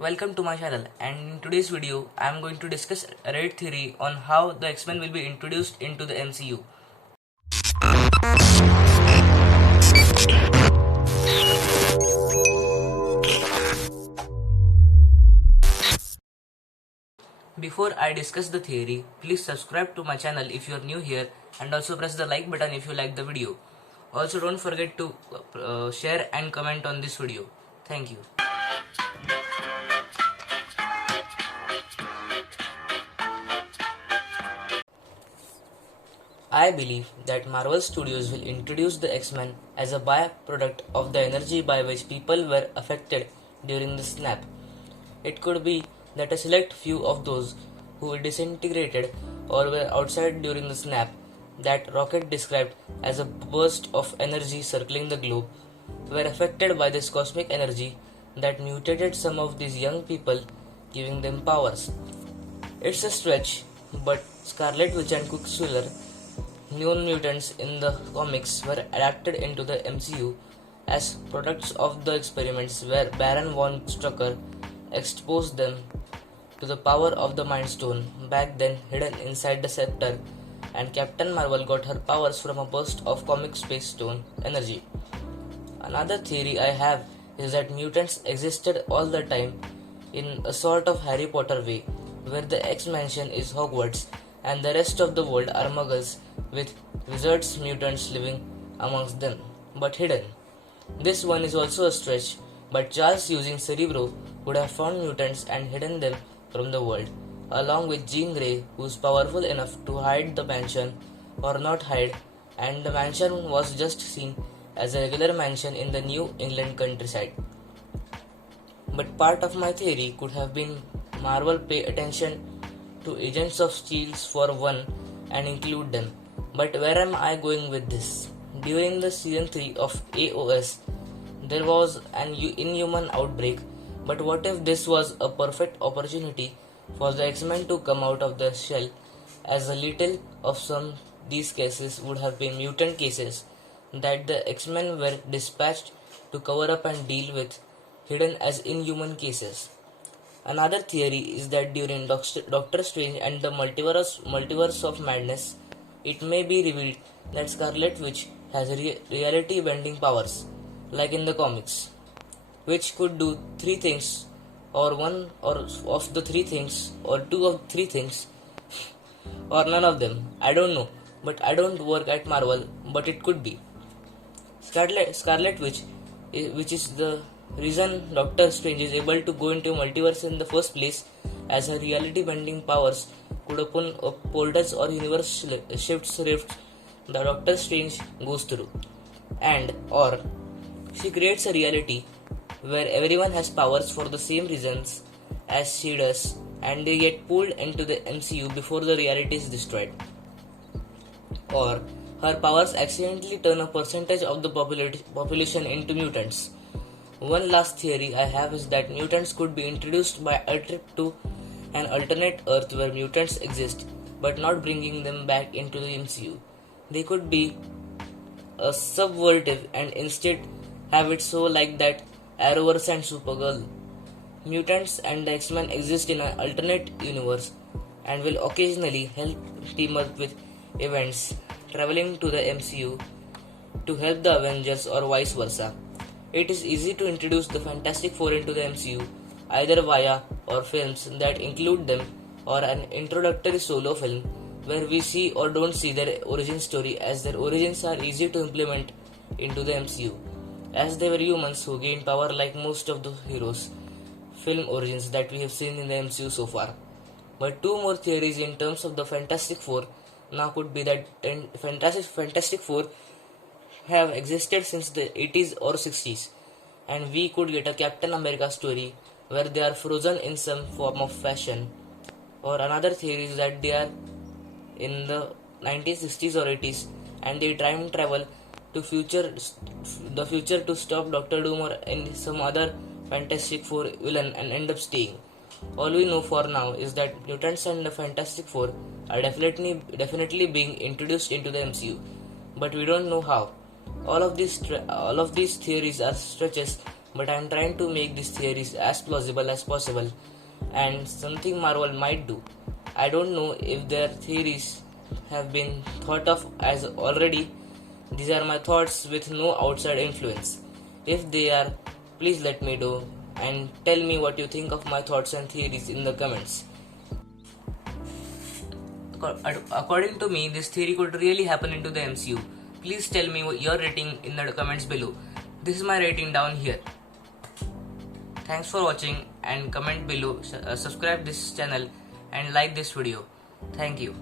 Welcome to my channel, and in today's video I am going to discuss a Reddit theory on how the X-Men will be introduced into the MCU. Before I discuss the theory, please subscribe to my channel if you are new here and also press the like button if you like the video. Also don't forget to share and comment on this video. Thank you. I believe that Marvel Studios will introduce the X-Men as a byproduct of the energy by which people were affected during the snap. It could be that a select few of those who were disintegrated or were outside during the snap, that Rocket described as a burst of energy circling the globe, were affected by this cosmic energy that mutated some of these young people, giving them powers. It's a stretch, but Scarlet Witch and Quicksilver, known mutants in the comics, were adapted into the MCU as products of the experiments where Baron von Strucker exposed them to the power of the Mind Stone, back then hidden inside the scepter, and Captain Marvel got her powers from a burst of comic space stone energy. Another theory I have is that mutants existed all the time in a sort of Harry Potter way, where the X-Mansion is Hogwarts and the rest of the world are muggles with wizards mutants living amongst them, but hidden. This one is also a stretch, but Charles using Cerebro would have found mutants and hidden them from the world, along with Jean Grey, who's powerful enough to hide the mansion or not hide, and the mansion was just seen as a regular mansion in the New England countryside. But part of my theory could have been Marvel pay attention to Agents of Shield for one and include them. But where am I going with this? During the season 3 of AOS, there was an inhuman outbreak, but what if this was a perfect opportunity for the X-Men to come out of their shell, as a little of some these cases would have been mutant cases that the X-Men were dispatched to cover up and deal with, hidden as inhuman cases. Another theory is that during Doctor Strange and the multiverse of madness, it may be revealed that Scarlet Witch has reality bending powers, like in the comics, which could do three things, or one or of the three things, or two of three things, or none of them. I don't know, but I don't work at Marvel, but it could be. Scarlet Witch, which is the reason Doctor Strange is able to go into multiverse in the first place, as her reality bending powers could open up portals or universe shifts rifts the Doctor Strange goes through, and or she creates a reality where everyone has powers for the same reasons as she does, and they get pulled into the MCU before the reality is destroyed. Or her powers accidentally turn a percentage of the population into mutants. One last theory I have is that mutants could be introduced by a trip to an alternate Earth where mutants exist, but not bringing them back into the MCU. They could be a subvertive and instead have it so like that Arrowverse and Supergirl. Mutants and the X-Men exist in an alternate universe and will occasionally help team up with events traveling to the MCU to help the Avengers or vice versa. It is easy to introduce the Fantastic Four into the MCU, either via or films that include them, or an introductory solo film where we see or don't see their origin story, as their origins are easy to implement into the MCU, as they were humans who gained power like most of the heroes' film origins that we have seen in the MCU so far. But two more theories in terms of the Fantastic Four now could be that Fantastic Four have existed since the 80s or 60s, and we could get a Captain America story where they are frozen in some form of fashion. Or another theory is that they are in the 1960s or 80s and they time travel to the future to stop Doctor Doom or some other Fantastic Four villain and end up staying. All we know for now is that mutants and the Fantastic Four are definitely being introduced into the MCU, but we don't know how. All of these theories are stretches but I am trying to make these theories as plausible as possible and something Marvel might do. I don't know if their theories have been thought of as already. These are my thoughts with no outside influence. If they are, please let me know and tell me what you think of my thoughts and theories in the comments. According to me, this theory could really happen into the MCU. Please tell me your rating in the comments below. This is my rating down here. Thanks for watching and comment below, subscribe this channel and like this video. Thank you.